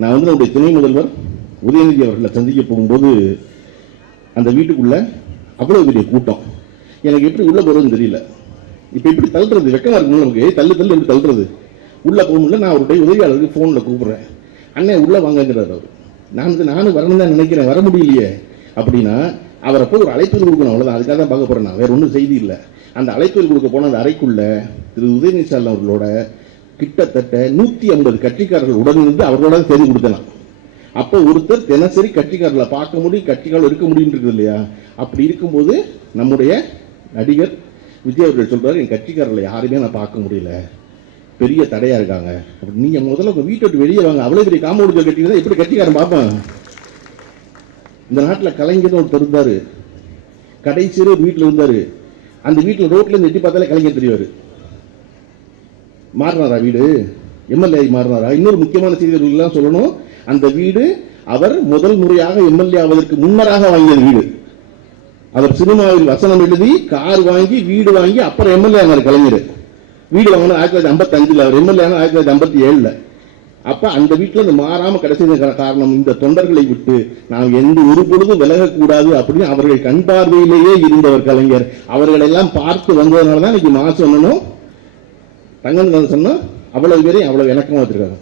நான் வந்து நம்முடைய துணை முதல்வர் உதயநிதி அவர்களை சந்திக்க போகும்போது அந்த வீட்டுக்குள்ள அவ்வளவு பெரிய கூட்டம். எனக்கு எப்படி உள்ள போறதுன்னு தெரியல. இப்ப எப்படி தள்ளுறது, வெக்கமா இருக்கு நமக்கு. தள்ளு எப்படி தள்ளுறது, உள்ள போக முடியல. நான் அவருடைய உதவியாளருக்கு போன்ல கூப்பிடுறேன். அண்ணன் உள்ள வாங்கிறார் அவர். நானும் வரணும் தான் நினைக்கிறேன், வர முடியலையே அப்படின்னா அவரை போய் ஒரு அழைப்பு கொடுக்கணும், அவ்வளவுதான். அதுக்காக தான் பார்க்க போறேன், நான் வேற ஒன்றும் செய்தி இல்லை. அந்த அழைப்பு கொடுக்க போன அந்த அறைக்குள்ள திரு உதயநிதி ஸ்டாலின் அவர்களோட கிட்டத்தட்ட 150 கட்சிக்காரர்கள் உடனிருந்து அவர்களோட செய்தி கொடுத்தலாம். அப்போ ஒருத்தர் தினசரி கட்சிக்காரர்களை பார்க்க முடியும், கட்சிக்காரர்கள் இருக்க முடியும் இருக்குது இல்லையா? அப்படி இருக்கும்போது நம்முடைய நடிகர் விஜய் அவர்கள் சொல்றாரு, என் கட்சிக்காரர்களை யாருமே நான் பார்க்க முடியல, பெரிய தடையா இருக்காங்க. அப்படி நீங்க முதல்ல உங்க வீட்டை விட்டு வெளியே வாங்க, அவ்வளவு பெரிய காம்பவுண்ட் கட்டிங்கன்னா எப்படி கட்சிக்காரன் பார்ப்பான்? இந்த நாட்டில் கலைஞர் ஒருத்தர் இருந்தாரு, கடைசி ஒரு வீட்டில் இருந்தாரு. அந்த வீட்டில் ரோட்ல இருந்து எட்டி பார்த்தாலே கலைஞர் தெரிவாரு. மாறினாரா வீடு? எம்எல்ஏ மாறினாரா? இன்னொரு முக்கியமான செய்திகள் சொல்லணும், அந்த வீடு அவர் முதல் முறையாக எம்எல்ஏ ஆவதற்கு முன்னராக வாங்கியது வீடு. அவர் சினிமாவில் வசனம் எழுதி கார் வாங்கி வீடு வாங்கி அப்புறம் எம்எல்ஏ ஆனார் கலைஞர். வீடு வாங்கினது 1955, அவர் எம்எல்ஏ ஆனது 1957. அப்ப அந்த வீட்டில் அந்த மாறாம கடைசி காரணம் இந்த தொண்டர்களை விட்டு நாம் எந்த ஒரு பொழுதும் விலகக்கூடாது அப்படின்னு அவர்கள் கண் பார்வையிலேயே இருந்தவர் கலைஞர். அவர்கள் எல்லாம் பார்த்து வந்ததுனாலதான் இன்னைக்கு மாசம் சொன்னோம், தங்கம் சொன்னா அவ்வளவு பேரையும் அவ்வளவு இணக்கமா வச்சிருக்காங்க.